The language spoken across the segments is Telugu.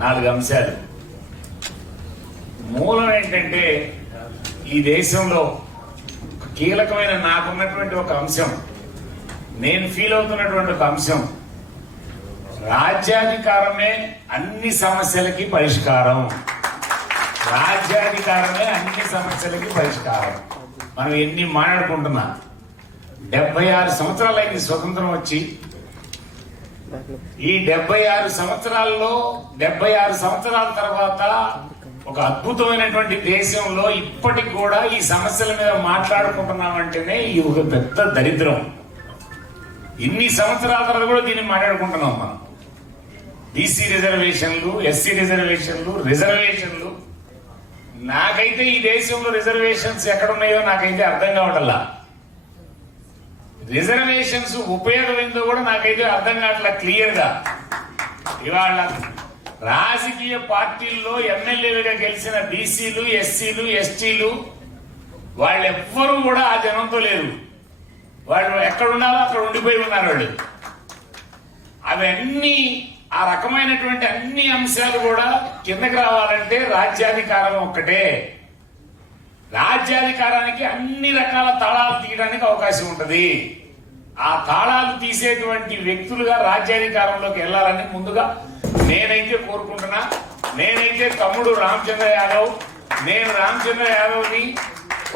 4 అంశాలు. మూలం ఏంటంటే ఈ దేశంలో కీలకమైన నాకున్నటువంటి ఒక అంశం, నేను ఫీల్ అవుతున్నటువంటి ఒక అంశం, రాజ్యాధికారమే అన్ని సమస్యలకి పరిష్కారం. రాజ్యాధికారమే అన్ని సమస్యలకి పరిష్కారం. మనం ఎన్ని మాట్లాడుకుంటున్నా 76 సంవత్సరాలైంది స్వతంత్రం వచ్చి. ఈ 76 సంవత్సరాల్లో 76 సంవత్సరాల తర్వాత ఒక అద్భుతమైనటువంటి దేశంలో ఇప్పటికి కూడా ఈ సమస్యల మీద మాట్లాడుకుంటున్నామంటేనే ఇది ఒక పెద్ద దరిద్రం. ఇన్ని సంవత్సరాల తర్వాత కూడా దీన్ని మాట్లాడుకుంటున్నాం మనం. బీసీ రిజర్వేషన్లు, ఎస్సీ రిజర్వేషన్లు. నాకైతే ఈ దేశంలో రిజర్వేషన్స్ ఎక్కడున్నాయో నాకైతే అర్థం కావటల్లా. రిజర్వేషన్స్ ఉపయోగం ఏందో కూడా నాకైతే అర్థం కావట్లా క్లియర్ గా. ఇవాళ రాజకీయ పార్టీల్లో ఎమ్మెల్యేలుగా గెలిచిన బీసీలు, ఎస్సీలు, ఎస్టీలు వాళ్ళెవ్వరూ కూడా ఆ జనంతో లేరు. వాళ్ళు ఎక్కడ ఉండాలో అక్కడ ఉండిపోయి ఉన్నారు వాళ్ళు. అవన్నీ ఆ రకమైనటువంటి అన్ని అంశాలు కూడా కిందకి రావాలంటే రాజ్యాధికారం ఒక్కటే. రాజ్యాధికారానికి అన్ని రకాల తాళాలు తీయడానికి అవకాశం ఉంటది. ఆ తాళాలు తీసేటువంటి వ్యక్తులుగా రాజ్యాధికారంలోకి వెళ్ళాలని ముందుగా నేనైతే కోరుకుంటున్నా. నేనైతే తమ్ముడు రామచంద్ర యాదవ్, నేను రామచంద్ర యాదవ్ ని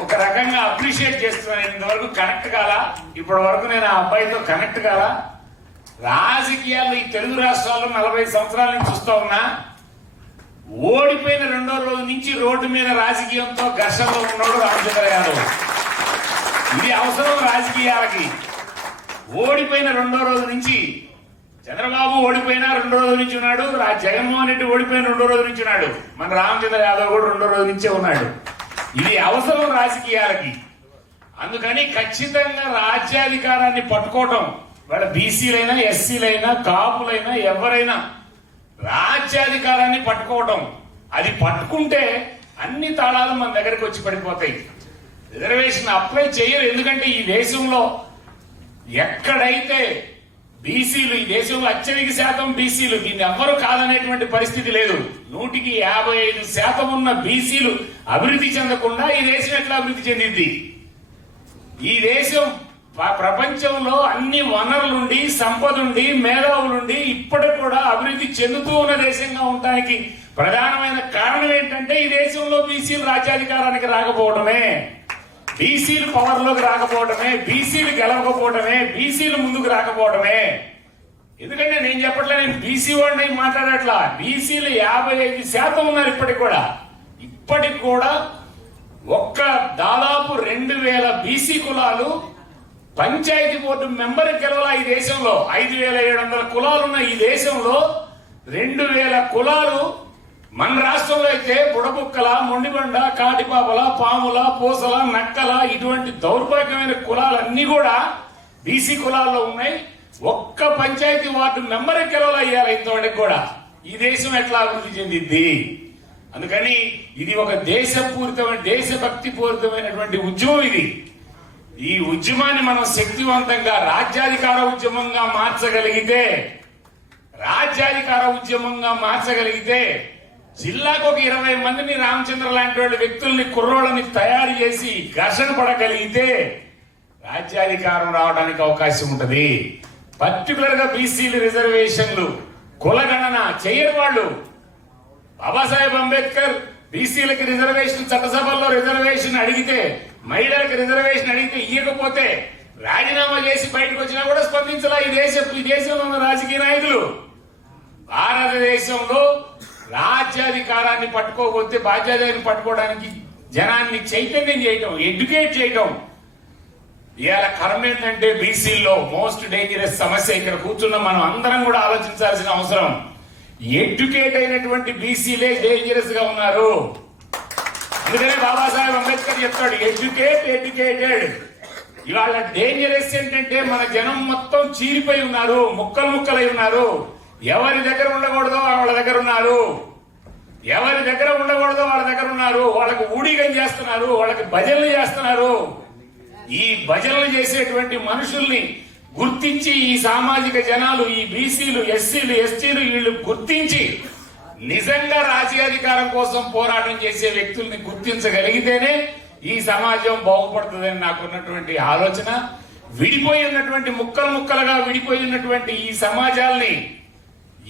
ఒక రకంగా అప్రిషియేట్ చేస్తున్నాను. ఇంతవరకు కనెక్ట్ కాలా, ఇప్పటి వరకు నేను ఆ అబ్బాయితో కనెక్ట్ కాలా. రాజకీయాల్లో ఈ తెలుగు రాష్ట్రాల్లో 40 సంవత్సరాల నుంచి చూస్తా ఉన్నా. ఓడిపోయిన 2వ రోజు నుంచి రోడ్డు మీద రాజకీయంతో ఘర్షణలో ఉన్నాడు రామచంద్ర యాదవ్. ఇది అవసరం రాజకీయాలకి. ఓడిపోయిన 2వ రోజు నుంచి చంద్రబాబు ఓడిపోయినా 2వ రోజు నుంచి ఉన్నాడు. జగన్మోహన్ రెడ్డి ఓడిపోయిన 2వ రోజు నుంచి ఉన్నాడు. మన రామచంద్ర యాదవ్ కూడా 2వ రోజు నుంచే ఉన్నాడు. ఇది అవసరం రాజకీయాలకి. అందుకని ఖచ్చితంగా రాజ్యాధికారాన్ని పట్టుకోవటం, వాళ్ళ బీసీలైనా, ఎస్సీలైనా, కాపులైనా, ఎవరైనా రాజ్యాధికారాన్ని పట్టుకోవటం. అది పట్టుకుంటే అన్ని తాళాలు మన దగ్గరికి వచ్చి పడిపోతాయి. రిజర్వేషన్ అప్లై చేయరు. ఎందుకంటే ఈ దేశంలో ఎక్కడైతే బీసీలు, ఈ దేశంలో అత్యధిక శాతం బీసీలు, దీన్ని ఎవ్వరూ కాదనేటువంటి పరిస్థితి లేదు. 100కి 55% ఉన్న బీసీలు అభివృద్ధి చెందకుండా ఈ దేశం ఎట్లా అభివృద్ధి చెందింది? ఈ దేశం ప్రపంచంలో అన్ని వనరులుండి, సంపదుండి, మేధావులుండి ఇప్పటికి కూడా అభివృద్ధి చెందుతూ ఉన్న దేశంగా ఉండడానికి ప్రధానమైన కారణం ఏంటంటే ఈ దేశంలో బీసీలు రాజ్యాధికారానికి రాకపోవడమే, బీసీలు పవర్ లోకి రాకపోవడమే, బీసీలు గెలవకపోవడమే, బీసీలు ముందుకు రాకపోవడమే. ఎందుకంటే నేను చెప్పట్లే, నేను బీసీ వాడిని మాట్లాడట్లా. బీసీలు 55% ఉన్నారు ఇప్పటికి కూడా ఒక్క దాదాపు 2000 బీసీ కులాలు పంచాయతీ బోర్డు మెంబర్ గెలవాల. ఈ దేశంలో 5700 కులాలున్న ఈ దేశంలో 2000 కులాలు మన రాష్ట్రంలో అయితే బుడబుక్కల, మొండిబండ, కాటిపాపల, పాముల, పూసల, నక్కల ఇటువంటి దౌర్భాగ్యమైన కులాలన్నీ కూడా బీసీ కులాల్లో ఉన్నాయి. ఒక్క పంచాయతీ వార్డు మెంబర్ గెలవాలయ్యాలి ఇంతవరకు కూడా. ఈ దేశం ఎట్లా అభివృద్ధి చెందింది? అందుకని ఇది ఒక దేశభక్తి పూరితమైనటువంటి ఉద్యమం. ఈ ఉద్యమాన్ని మనం శక్తివంతంగా రాజ్యాధికార ఉద్యమంగా మార్చగలిగితే జిల్లాకు ఒక 20 మందిని రామచంద్ర లాంటి వ్యక్తుల్ని, కుర్రోళ్ళని తయారు చేసి ఘర్షణ పడగలిగితే రాజ్యాధికారం రావడానికి అవకాశం ఉంటది. పర్టికులర్ గా బీసీలు రిజర్వేషన్లు, కులగణన చేయని వాళ్ళు. బాబాసాహెబ్ అంబేద్కర్ బీసీలకి రిజర్వేషన్, చట్టసభల్లో రిజర్వేషన్ అడిగితే, మహిళలకు రిజర్వేషన్ అడిగితే ఇవ్వకపోతే రాజీనామా చేసి బయటకు వచ్చినా కూడా స్పందించాల ఈ దేశంలో ఉన్న రాజకీయ నాయకులు. భారతదేశంలో రాజ్యాధికారాన్ని పట్టుకోకపోతే బాధ్యతను పట్టుకోవడానికి జనాన్ని చైతన్యం చేయటం, ఎడ్యుకేట్ చేయటం. ఇవాళ కర్మ ఏంటంటే బీసీల్లో మోస్ట్ డేంజరస్ సమస్య ఇక్కడ కూర్చున్న మనం అందరం కూడా ఆలోచించాల్సిన అవసరం. ఎడ్యుకేట్ అయినటువంటి బీసీలే డేంజరస్ గా ఉన్నారు. అందుకనే బాబాసాహెబ్ అంబేద్కర్ చెప్తాడు, ఎడ్యుకేటెడ్. ఇవాళ డేంజరస్ ఏంటంటే మన జనం మొత్తం చీలిపోయి ఉన్నారు, ముక్కలై ఉన్నారు. ఎవరి దగ్గర ఉండకూడదో వాళ్ళ దగ్గర ఉన్నారు, వాళ్ళకి ఊడిగం చేస్తున్నారు, వాళ్ళకి భజనలు చేస్తున్నారు. ఈ భజనలు చేసేటువంటి మనుషుల్ని గుర్తించి ఈ సామాజిక జనాలు, ఈ బీసీలు, ఎస్సీలు, ఎస్టీలు వీళ్ళు గుర్తించి నిజంగా రాజ్యాధికారం కోసం పోరాటం చేసే వ్యక్తుల్ని గుర్తించగలిగితేనే ఈ సమాజం బాగుపడుతుందని నాకున్నటువంటి ఆలోచన. విడిపోయి ఉన్నటువంటి ముక్కలుగా విడిపోయి ఉన్నటువంటి ఈ సమాజాల్ని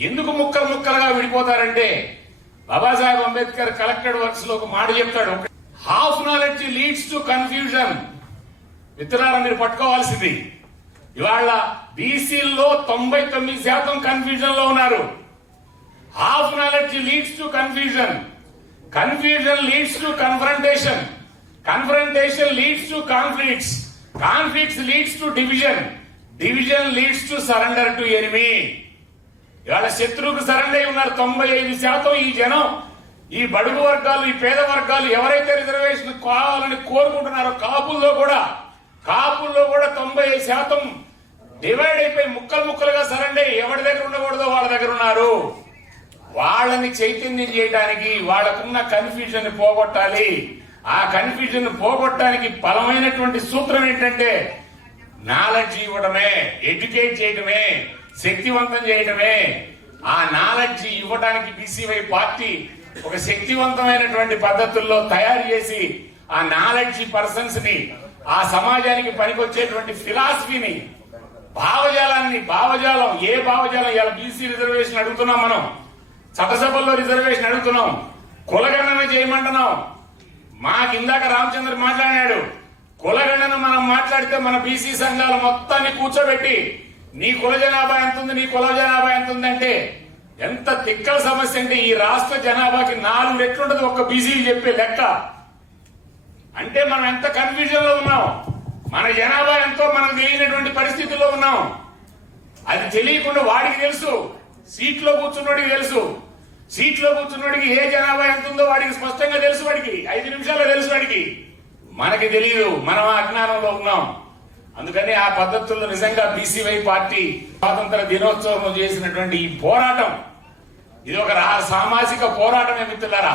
ఎందుకు ముక్కలుగా విడిపోతారంటే బాబాసాహెబ్ అంబేద్కర్ కలెక్టెడ్ వర్క్స్ లో ఒక మాట చెప్తాడు, half knowledge leads to confusion. మిత్రులారా మీరు పట్టుకోవాల్సింది, ఇవాళ బీసీల్లో 99% కన్ఫ్యూజన్ లో ఉన్నారు. Half knowledge leads to confusion, confusion leads to confrontation, confrontation leads to conflicts, conflicts leads to division, division leads to surrender to enemy. ఇవాళ శత్రువుకు సరెండర్ అయి ఉన్నారు 95% ఈ జనం. ఈ బడుగు వర్గాలు, ఈ పేద వర్గాలు ఎవరైతే రిజర్వేషన్ కావాలని కోరుకుంటున్నారో కాపుల్లో కూడా 95% డివైడ్ అయిపోయి ముక్కలుగా సరెండర్ అయ్యి ఎవరి దగ్గర ఉండకూడదో వాళ్ళ దగ్గర ఉన్నారు. వాళ్ళని చైతన్యం చేయడానికి, వాళ్ళకున్న కన్ఫ్యూజన్ పోగొట్టాలి. ఆ కన్ఫ్యూజన్ పోగొట్టడానికి బలమైనటువంటి సూత్రం ఏంటంటే నాలెడ్జ్ ఇవ్వడమే, ఎడ్యుకేట్ చేయడమే, శక్తివంతం చేయడమే. ఆ నాలెడ్జ్ ఇవ్వడానికి బీసీవై పార్టీ ఒక శక్తివంతమైనటువంటి పద్ధతుల్లో తయారు చేసి ఆ నాలెడ్జ్ పర్సన్స్ ని, ఆ సమాజానికి పనికొచ్చేటువంటి ఫిలాసఫీని, భావజాలం ఏ భావజాలం ఇలా బీసీ రిజర్వేషన్ అడుగుతున్నాం, మనం చట్టసభల్లో రిజర్వేషన్ అడుగుతున్నాం, కులగణన చేయమంటున్నాం. మాకు ఇందాక రామచంద్ర మాట్లాడాడు, కులగణన మనం మాట్లాడితే మన బీసీ సంఘాలు మొత్తాన్ని కూర్చోబెట్టి నీ కుల జనాభా ఎంత ఉంది, నీ కుల జనాభా ఎంత ఉంది అంటే ఎంత తిక్కల సమస్య అంటే ఈ రాష్ట్ర జనాభాకి 4 రెట్లు ఉంటుంది ఒక్క బీసీలు చెప్పే లెక్క. అంటే మనం ఎంత కన్ఫ్యూజన్ లో ఉన్నాం, మన జనాభా ఎంతో మనకు తెలియనటువంటి పరిస్థితుల్లో ఉన్నాం. అది తెలియకుండా వాడికి తెలుసు, సీట్లో కూర్చున్నోడికి తెలుసు, సీట్లో కూర్చున్నోడికి ఏ జనాభా ఎంత ఉందో వాడికి స్పష్టంగా తెలుసు, వాడికి 5 నిమిషాల్లో తెలుసు, వాడికి మనకి తెలియదు, మనం అజ్ఞానంలో ఉన్నాం. అందుకని ఆ పద్ధతుల్లో నిజంగా బీసీవై పార్టీ స్వాతంత్ర దినోత్సవం చేసినటువంటి ఈ పోరాటం ఇది ఒక సామాజిక పోరాటమే మిత్రులారా.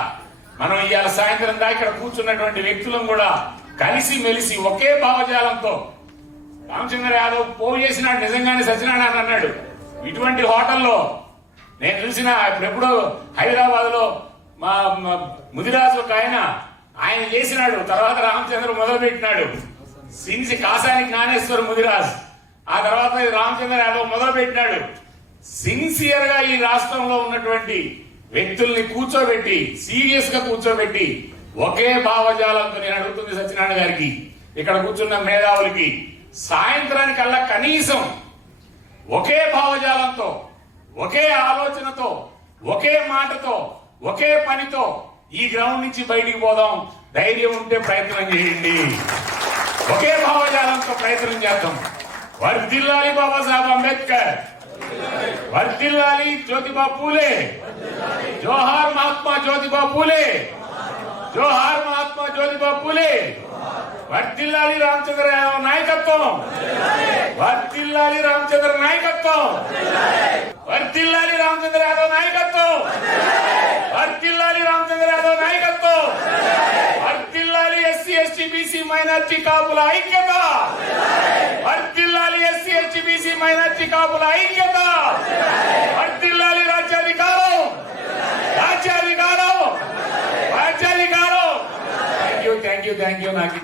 మనం ఇవాళ సాయంత్రం దాకా ఇక్కడ కూర్చున్నటువంటి వ్యక్తులను కూడా కలిసి మెలిసి ఒకే భావజాలంతో, రామచంద్ర యాదవ్ పోగు చేసినాడు నిజంగానే సత్యనారాయణ అన్నాడు. ఇటువంటి హోటల్లో నేను చూసిన ఎప్పుడో హైదరాబాద్ లో మా ముదిరాజు ఒక ఆయన చేసినాడు, తర్వాత రామచంద్ర మొదలు పెట్టినాడు. సిన్సి కాసాని జ్ఞానేశ్వర ముదిరాజ్, ఆ తర్వాత రామచంద్ర యాదవ్ మొదలు పెట్టినాడు. సిన్సియర్ గా ఈ రాష్ట్రంలో ఉన్నటువంటి వ్యక్తుల్ని కూర్చోబెట్టి, సీరియస్ గా కూర్చోబెట్టి ఒకే భావజాలంతో, నేను అడుగుతుంది సత్యనారాయణ గారికి, ఇక్కడ కూర్చున్న మేధావులకి, సాయంత్రానికల్లా కనీసం ఒకే భావజాలంతో, ఒకే ఆలోచనతో, ఒకే మాటతో, ఒకే పనితో ఈ గ్రౌండ్ నుంచి బయటికి పోదాం. ధైర్యం ఉంటే ప్రయత్నం చేయండి, ఒకే భావజాలంతో ప్రయత్నం చేద్దాం. వర్ధిల్లాలి బాబాసాహెబ్ అంబేద్కర్, వర్ధిల్లాలి జ్యోతిబా పూలే, జోహార్ మహాత్మా జ్యోతిబా పూలే, జోహార్ మహాత్మా జ్యోతిబా పూలే. వర్ధిల్లాలి రామచంద్ర యాదవ్ నాయకత్వం, వర్ధిల్లాలి రామచంద్ర నాయకత్వం, వర్ధిల్లాలి రామచంద్ర యాదవ్ నాయకత్వం, వర్ధిల్లాలి రామచంద్ర యాదవ్ నాయకత్వం, వర్ధిల్లాలి ఎస్సీ ఎస్టీ బీసీ మైనార్టీ కాపుల ఐక్యత, వర్ధిల్లాలి ఎస్సీ ఎస్టీ బీసీ మైనార్టీ కాపుల ఐక్యత, వర్ధిల్లాలి రాజ్యాధికారం, రాజ్యాధికారం, రాజ్యాధికారం. థ్యాంక్ యూ నాకు